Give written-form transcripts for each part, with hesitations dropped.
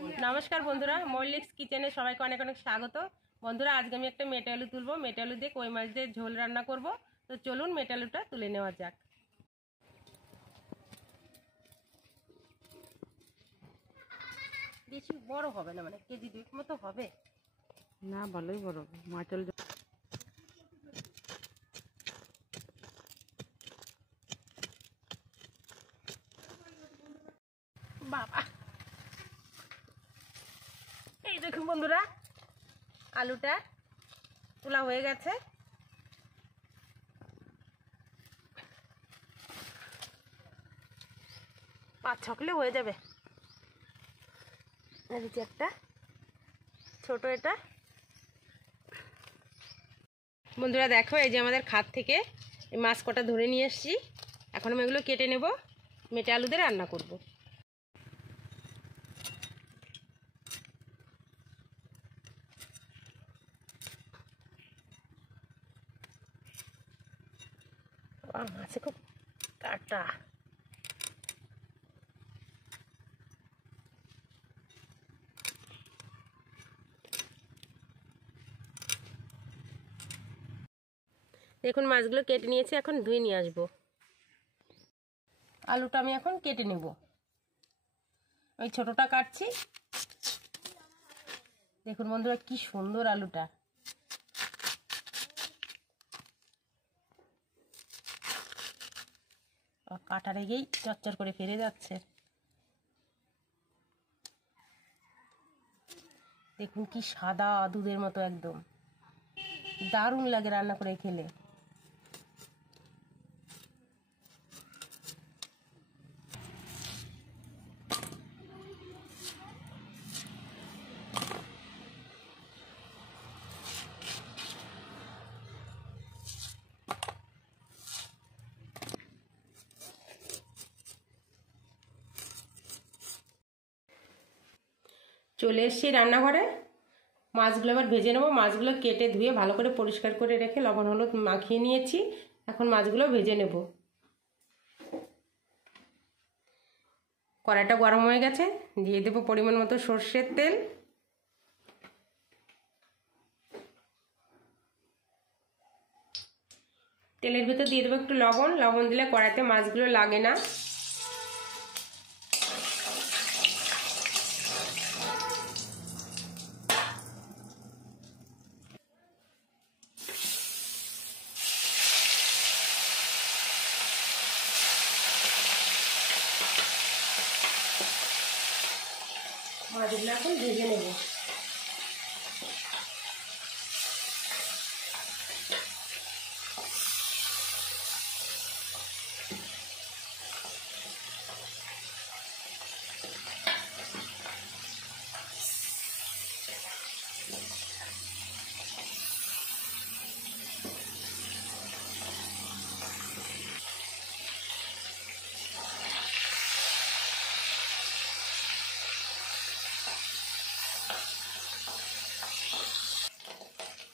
नमस्कार बंधुरा मल्लिक्स किचेने सबाइके अनेक अनेक स्वागत। बंधुरा आज आमी एक मेटे आलू तुलबो। मेटे आलू दिए कई माछ दिए झोल रान्ना करब। तो चलुन मेटे आलूटा तुले नेওয়া যাক। বেশি বড় হবে না, মানে কেজি 2 মতো হবে না, ভালোই বড় মাছ আলু। বাবা এই দেখুন বন্ধুরা, আলুটা তোলা হয়ে গেছে। 5-6 কিলো হয়ে যাবে। একটা ছোট এটা বন্ধুরা দেখো, এই যে আমাদের খাত থেকে এই মাছ কটা ধরে নিয়ে এসেছি। এখন আমি এগুলো কেটে নেব, মেটে আলু দিয়ে রান্না করব। মাছে খুব কাটা। দেখুন মাছগুলো কেটে নিয়েছি, এখন ধুয়ে নিয়ে আসবো। আলুটা আমি এখন কেটে নেব। ওই ছোটটা কাটছি। দেখুন বন্ধুরা কি সুন্দর আলুটা। কাটা রেগেই চচ্চর করে ফেরে যাচ্ছে। দেখুন কি সাদা দুধের মতো, একদম দারুণ লাগে রান্না করে খেলে। চলে এসেছি রান্নাঘরে। মাছগুলো আবার ভেজে নেব। মাছগুলো কেটে ধুয়ে ভালো করে পরিষ্কার করে রেখে লবণ হলুদ মাখিয়ে নিয়েছি। এখন মাছগুলো ভেজে নেব। কড়াইটা গরম হয়ে গেছে, দিয়ে দেব পরিমাণ মতো সর্ষের তেল। তেলের ভিতর দিয়ে দেবো একটু লবণ। লবণ দিলে কড়াইতে মাছগুলো লাগে না। মাছগুলো এখন ভেজে নেব।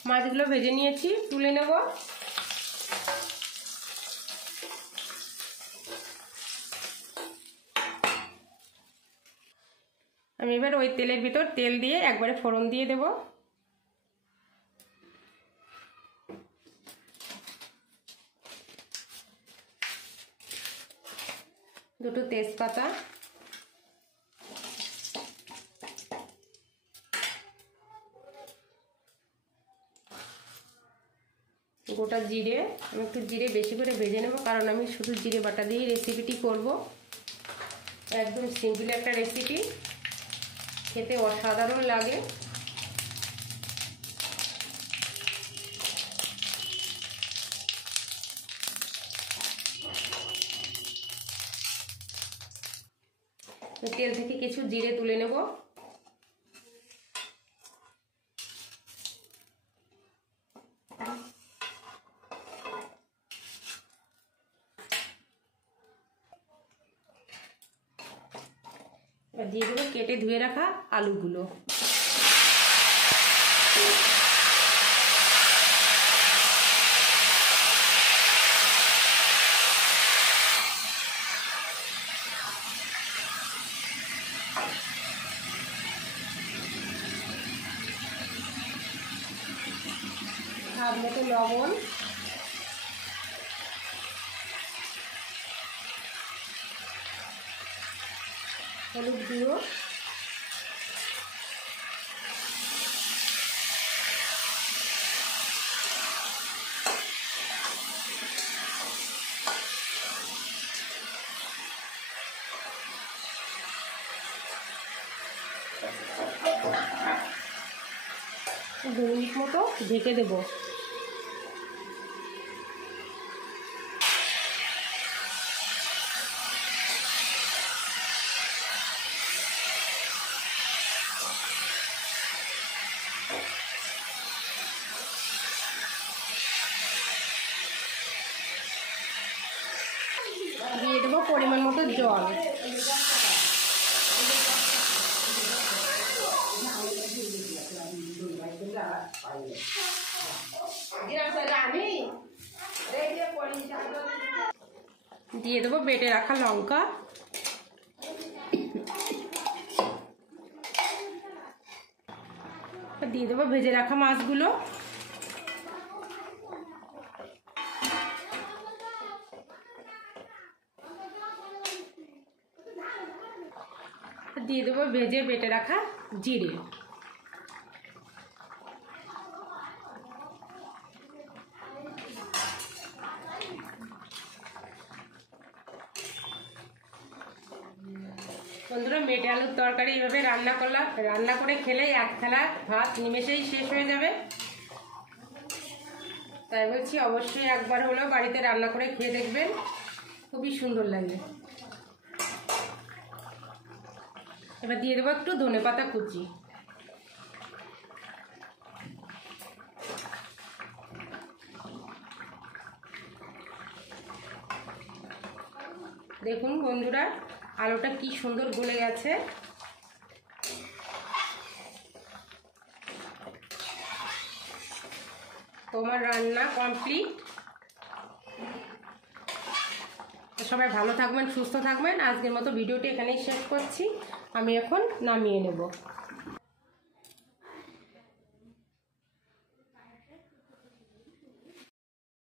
মাছগুলো ভেজে নিয়েছি, তুলে নেব। আমি এবার ওই তেলের ভিতর তেল দিয়ে একবারে ফোড়ন দিয়ে দেব। দুটো তেজপাতা, গোটা জিরে। আমি একটু জিরে বেশি করে ভেজে নেব, কারণ আমি শুধু জিরে বাটা দিয়ে রেসিপিটি করব। একদম সিম্পল একটা রেসিপি, খেতে অসাধারণ লাগে। তেল থেকে কিছু জিরে তুলে নেব। এবার দিয়ে দেবো কেটে ধুয়ে রাখা আলুগুলো। স্বাদ মতো লবণ, হলুদ গুঁড়ো, দু মিনিট মতো ঢেকে দেবো। দিয়ে দেবো পরিমাণ মতো জল। দিয়ে দেবো বেটে রাখা লঙ্কা, দিয়ে দেবো ভেজে রাখা মাছগুলো, দিয়ে দেবো ভেজে বেটে রাখা জিরে। বন্ধুরা, মেটে আলুর তরকারি এইভাবে রান্না করে খেলেই এক থালা ভাত নিমেষেই শেষ হয়ে যাবে। তাই বলছি অবশ্যই একবার হলেও বাড়িতে রান্না করে খেয়ে দেখবেন, খুবই সুন্দর লাগবে। এবার দিয়ে দেবো একটু ধনেপাতা কুচি। দেখুন বন্ধুরা, আলুটা কি সুন্দর গলে গেছে। তোমার রান্না কমপ্লিট। সবাই ভালো থাকবেন, সুস্থ থাকবেন। আজকের মতো ভিডিওটি এখানেই শেষ করছি। আমি এখন নামিয়ে নেব।